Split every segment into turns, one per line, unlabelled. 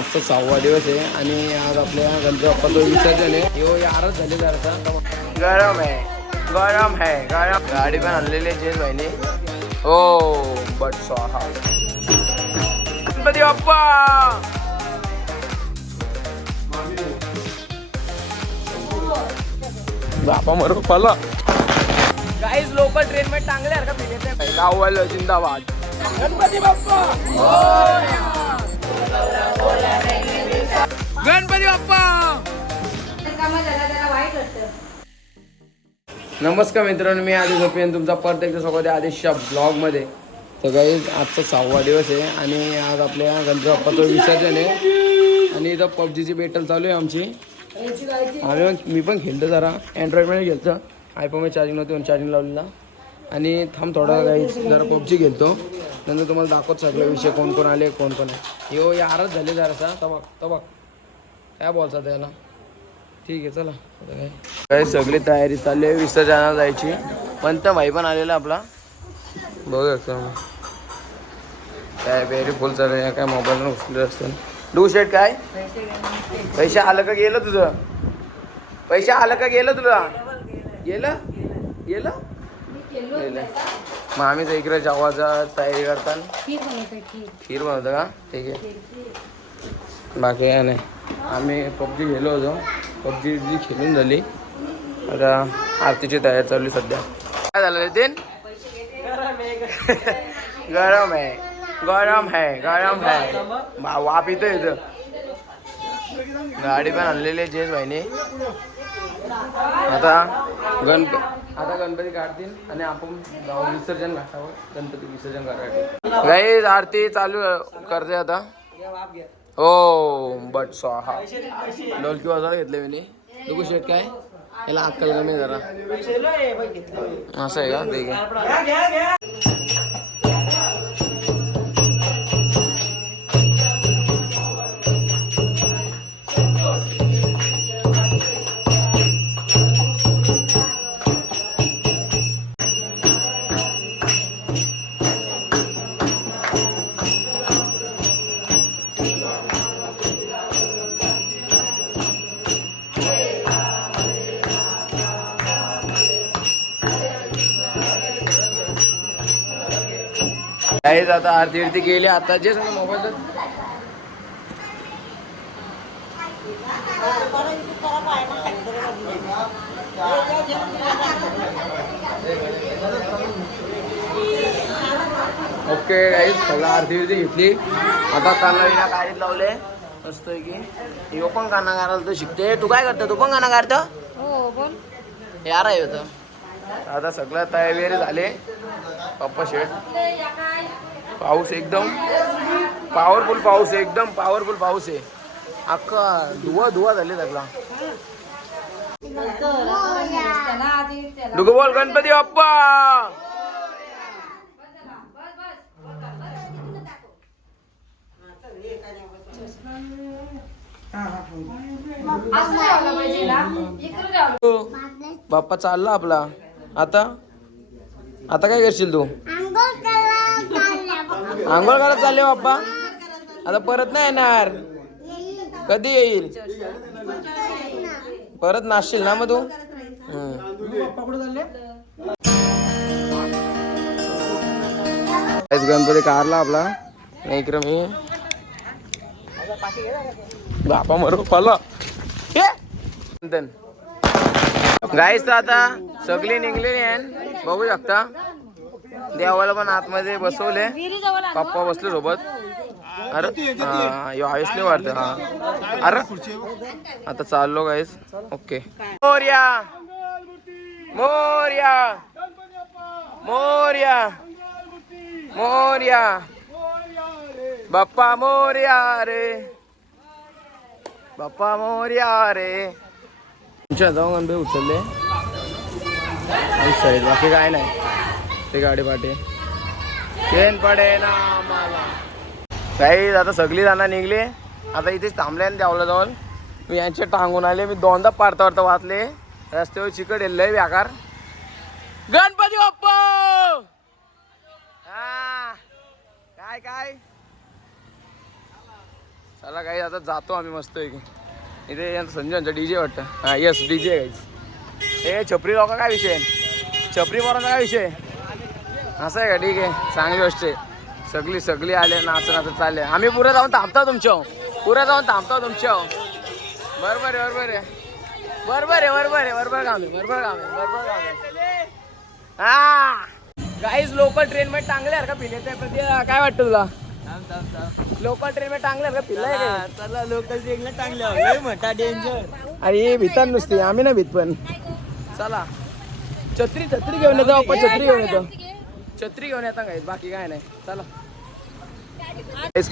आजचा सहावा दिवस आहे आणि आज आपल्या गणपती बाप्पाचं विसर्जन आहे. यो यारच झाले जरासा गरम आहे. गरम आहे. गरम. गाडी पण आणलेली आहे चेंज व्हायने हो बट स्वाहा. गणपती बाप्पा बापा मरो पाला. काहीच लोकल ट्रेन मध्ये चांगले आहे का फिरत गाववालं जिंदाबाद. गणपती बाप्पा गणपती बाप्पा! नमस्कार मित्रांनो मी आधी झोपेन तुमचा परत एकदा स्वागत आहे आदेशच्या ब्लॉगमध्ये. तर काही आजचा सहावा दिवस आहे आणि आज आपल्या गणपती बाप्पाचं विसर्जन आहे. आणि इथं पबजीची बेटल चालू आहे आमची. आम्ही पण मी पण खेळतो जरा. अँड्रॉइडमध्ये खेळतो. आयफोनमध्ये चार्जिंग नव्हती म्हणून चार्जिंग लावलेला. आणि थांब थोडा काही जरा पबजी खेळतो. नंतर तुम्हाला दाखवत सगळे विषय कोण कोण आले कोण कोण आहे यो यारच झाले जरासा तबाक तबाक काय बोलचा त्याला? ठीक आहे चला. काय? काय सगळी तयारी चालली आहे विसर्जनाला जायची. पण तर भाई पण आलेला आपला. बघू काय व्हेरी फुल चालू आहे काय मोबाईलवर उचलले असतं. डू शेट काय? पैसे आलं का गेलं तुझं? पैसे आलं का गेलं तुला? गेलं? गेलं? मग आम्ही तर इकडे जेवायचा तयारी करतात खीर बनवतं का? ठीक आहे. बाकी काय नाही. आम्ही पबजी गेलो होतो. पबजी जी खेळून झाली. आता आरतीची तयारी चालू आहे सध्या. काय झालं नितीन? गरम आहे. गरम आहे. गरम आहे. वा- वाफ येतो इथं. गाडी पण आणलेली आहे जेस भाईने. आता गणप आता गणपती काढतील आणि आपण जाऊ विसर्जन घाटावर गणपती विसर्जन करायला गाईज आरती चालू करते आता. हो बट स्वाहा. डोलकी वाजवा घेतले मी तू शेट काय? याला अक्कल कमी जरा. असं आहे का? ठीक आहे. काहीच आता आरती विरती गेली आता जे सांगा मोबाईल ओके गाईज सगळं आरती विरती घेतली. आता काना विना गाडीत लावले. मस्त की यो पण काना काढायला तर शिकते. तू काय करतो? तू पण काना काढतो
हो बोल.
यार आहे होतं आता सगळं तयारी झाले. पप्पा शेट पाऊस एकदम पॉवरफुल पाऊस आहे एकदम पॉवरफुल पाऊस आहे. अख्खा धुवा धुवा झाले सगळा डुगो बोल गणपती बाप्पा. बाप्पा चालला आपला. आता? आता काय करशील तू? आंघोळ करायला चालले बाप्पा. आता परत नाही येणार. कधी येईल? परत नाचशील ना मग तू? गणपती कारला आपला. नाही इकडे मी. बापा मरो पाला. गाईस आता सगळी निघलेली आहे बघू शकता. देवाला पण आतमध्ये बसवले पप्पा बसले सोबत. अरे हा, यो आयुषले वाटत हा. अरे आता चाललो गाईस ओके. मोर्या. मोर्या. मोर्या. मोर्या. बाप्पा मोर्या रे. बाप्पा मोर्या रे. तुमच्या जाऊन उचलले. बाकी काय नाही. ते गाडी पाठी. ट्रेन पडे ना आम्हाला. काही आता सगळी जाणार निघली. आता इथेच थांबले आणि द्यावला जाऊन मी यांचे टांगून आले. मी दोनदा पाडता वाडता वाचले. रस्त्यावर चिकट येईल व्याकार. गणपती बाप्पा! हा. काय काय? चला काही आता जातो आम्ही मस्त इथे यांचं संजयचं डी जे वाटतं. हां यस डी जे गाईज हे छपरी लोक काय विषय? छपरी पोरांचा काय विषय? असं आहे का? ठीक आहे. चांगली गोष्ट आहे. सगळी सगळी आले नाच नाच चालले. आम्ही पुढे जाऊन थांबतो तुमच्यापुढे जाऊन थांबतो तुमच्या बरोबर आहे बरोबर आहे. बरोबर आहे बरोबर आहे. बरोबर काम आहे बरोबर काम आहे बरोबर काम आहे. हा. काहीच लोकल ट्रेन मध्ये टांगले का पिले? काय वाटतं तुला? लोकल ट्रेन मध्ये टांगले का? पिल्लाय काय
चला लोकल ट्रेनला टांगल्या मोठा डेंजर
अरे भीतात नुसती आम्ही ना भीत पण. चला. छत्री छत्री घेऊन येतो आपण छत्री घेऊन येतो. छत्री घेऊन येता काय? बाकी काय नाही. चला.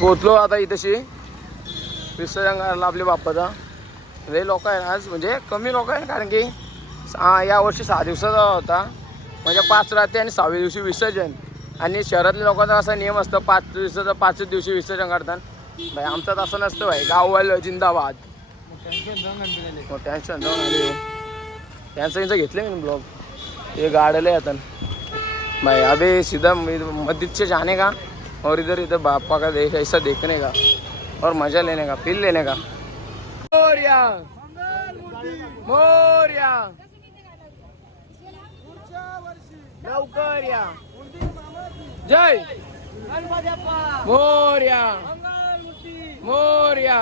पोहोचलो आता इथशी. विसर्जन करायला आपल्या बाप्पाचा. लय लोक आहे आज म्हणजे कमी लोक आहे कारण की या वर्षी सहा दिवसाचा होता. म्हणजे पाच रात्री आणि सहाव्या दिवशी विसर्जन. आणि शहरातल्या लोकांचा असा नियम असतो पाच दिवसाचा पाचच दिवशी विसर्जन करतात. भाई आमचा तसं नसतं भाई. गाववाल जिंदाबाद. टेन्शन जाऊन आले त्यांचं घेतलं मी ब्लॉग. हे गाडले आता. भाई अभी सीधा मस्जिद से जाने का और इधर इधर बापा का देख, ऐसा देखने का और मज़ा लेने का फील लेने का। मोरिया। मोरिया। जय। मोर्या। मोर्या।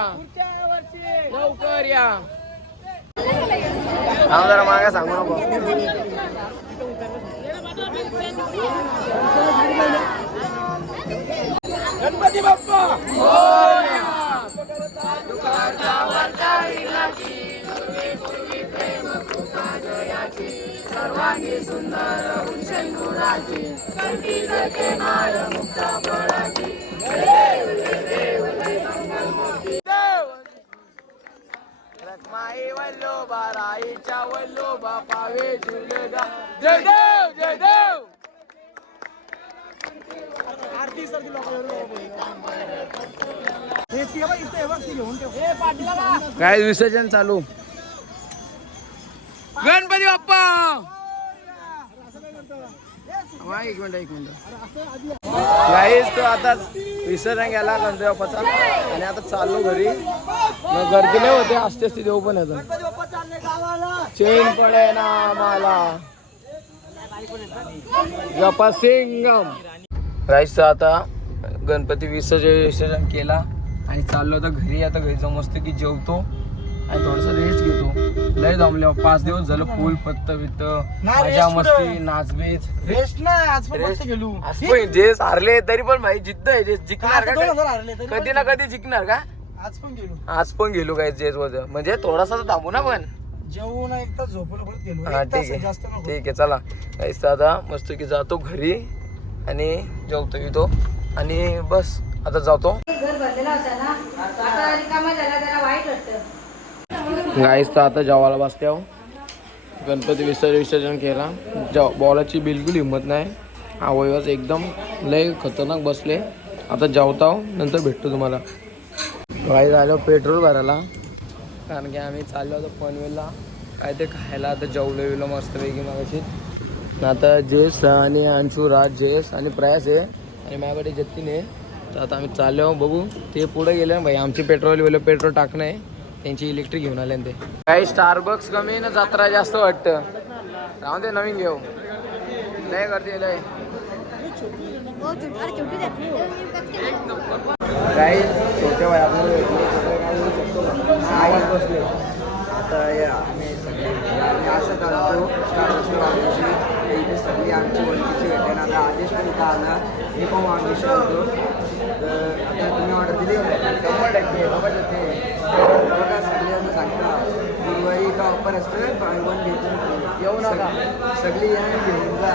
लवकर या हा जरा गणपती बाप्पा! रखमाई वल्लोबा राईच्या वल्लोबा पावे झुलगा जय देव जय देव! काय विसर्जन चालू? गणपती बाप्पा! एक मिनिट एक मिनिट. गाईस तो आता विसर्जन गेला गणपती बाप्पाचा. आणि आता चाललो घरी. मग गर्दी नाही होते असते असते देऊ पण येतात चेन पडे ना आम्हाला. जपा सिंगम. गाईस आता गणपती विसर्जन विसर्जन केला आणि चाललो आता घरी. आता घरी जाऊन मस्त की जेवतो आणि थोडस रेस्ट घेतो. लय जमले पाच दिवस झालं फुल पत्त
नाही,
मजा मस्ती
कुठं?
नाचबीच.
रेस्ट ना आज गेलो.
जे हारले तरी पण भाई जिद्द आहे. जे जिंकणार का कधी ना कधी जिंकणार का?
आज पण गेलो.
आज पण गेलो काय वर म्हणजे थोडासा तर थांबू ना पण.
जेवून एक तास झोपलो गेलो.
हा ठीक
आहे,
ठीक आहे चला. आता मस्त की जातो घरी. आणि जेवतो येतो आणि बस आता जातो.
घर
गाईस तर आता जेवायला बसते आहो. गणपती विसर्जन विसर्जन केला. जेव बॉलाची बिलकुल हिंमत नाही. अवयवाच एकदम लय खतरनाक बसले. आता जेवता आहो नंतर भेटतो तुम्हाला. गाईस आलो पेट्रोल भरायला. कारण की आम्ही चाललो होतो पनवेलला. काय ते खायला आता जेवलो विलो मस्तपैकी मागाशी आता जयेश आणि अंशू राज जयेश आणि प्रयास आहे आणि माझ्याकडे जतीन आहे तर आता आम्ही चाललो बघू. ते पुढे गेले भाई आमची पेट्रोल वेलो पेट्रोल टाकणं आहे. त्यांची इलेक्ट्रिक घेऊन आले ते. काही स्टारबक्स कमी ना जात्रा जास्त वाटतं. राहून ते नवीन घेऊ. नाही करते लय. काही छोटे भाई आपण
आता या आम्ही सगळे आम्ही असं चालतो स्टारबक्सला वागण्याची इथे सगळी आमची ओळखीची भेटते आणि मी पण वागण्याशी होतो तर आता तुम्ही ऑर्डर दिली
शंभर टक्के
बघा सगळ्यांना सांगता. गुरुवारी इथं ऑफर असतं बाय वन घेतो
येऊ नका.
सगळी या आणि घेऊन जा.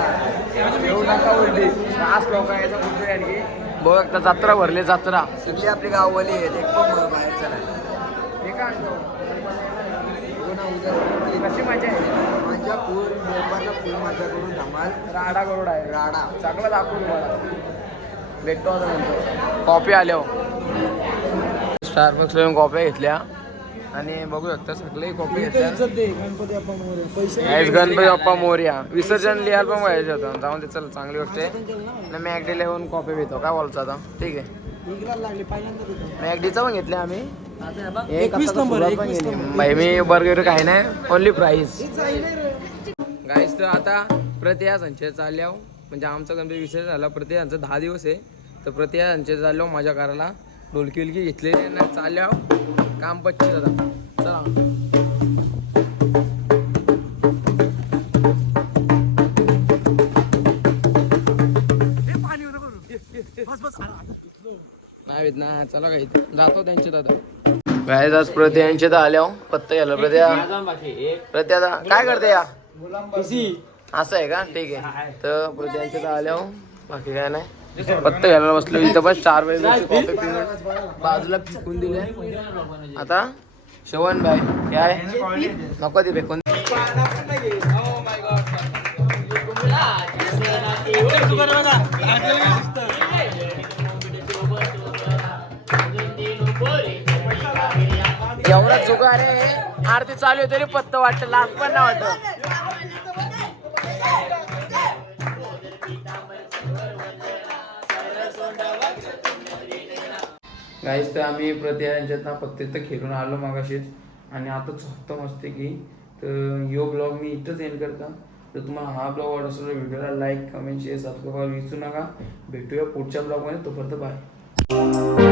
येऊ नका उलटी. पाच लोक यायचं कुठे आणखी? बघ आता जत्रा भरली जत्रा.
सगळी आपली गाववाली आहेत एक पण
हे का आणतो?
ना, उद्या
कशी मजा आहे?
माझ्या फुल लोकांना फुल माझ्याकडून धमाल.
राडा करोड आहे.
राडा.
चांगलं दाखवू तुम्हाला भेटतो आता नंतर. कॉफी आल्यावर स्टारबक्सला येऊन कॉफ्या घेतल्या. आणि बघू शकता सगळे कॉफी घेतल्या.
गणपती पैसे
बाप्पा मोर्या. विसर्जन लिहायला पण पाहिजे होतं जाऊन ते चल चांगली गोष्ट आहे. आणि मॅगडीला येऊन कॉफी पितो काय बोलतो आता? ठीक आहे.
लागले
मॅगडीचा पण घेतले आम्ही.
एकवीस
आता
नंबर,
मी बर्गर काही नाही ओनली प्राईस
हे चालले
गाईस तर आता प्रत्येक संचय चालल्यावर म्हणजे आमचा गणपती विषय झाला. प्रत्येकांचा दहा दिवस आहे. तर प्रत्येक संचय चालल्यावर मजा करायला ढोलकी उलकी घेतलेली ना चालल्यावर काम पच्चीस आता. चला. नाही येत ना चला काही जातो त्यांचे दादा. काय आज प्रत्येक यांचे तर आल्या पत्ता घ्यायला. प्रत्या प्रत्या काय करते या? असं आहे का? ठीक आहे. तर प्रत्यांचे तर आल्या बाकी काय नाही. पत्ता घ्यायला बसलो इथं पण चार कॉफी पिऊन. बाजूला फेकून दिले आता शवन भाई काय नको ते फेकून एवढा चुका रे आरती चालू आहे तरी पत्ता वाटतं लाख पण ना वाटत. गाईस तर आम्ही प्रति ना पत्ते तर खेळून आलो मागाशीच आणि आता झोपतो मस्त की तर यो ब्लॉग मी इथंच एंड करता. तर तुम्हाला हा ब्लॉग आवडत असेल व्हिडिओला लाईक कमेंट शेअर सबस्क्राईब विसरू नका. भेटूया पुढच्या ब्लॉगमध्ये. तोपर्यंत बाय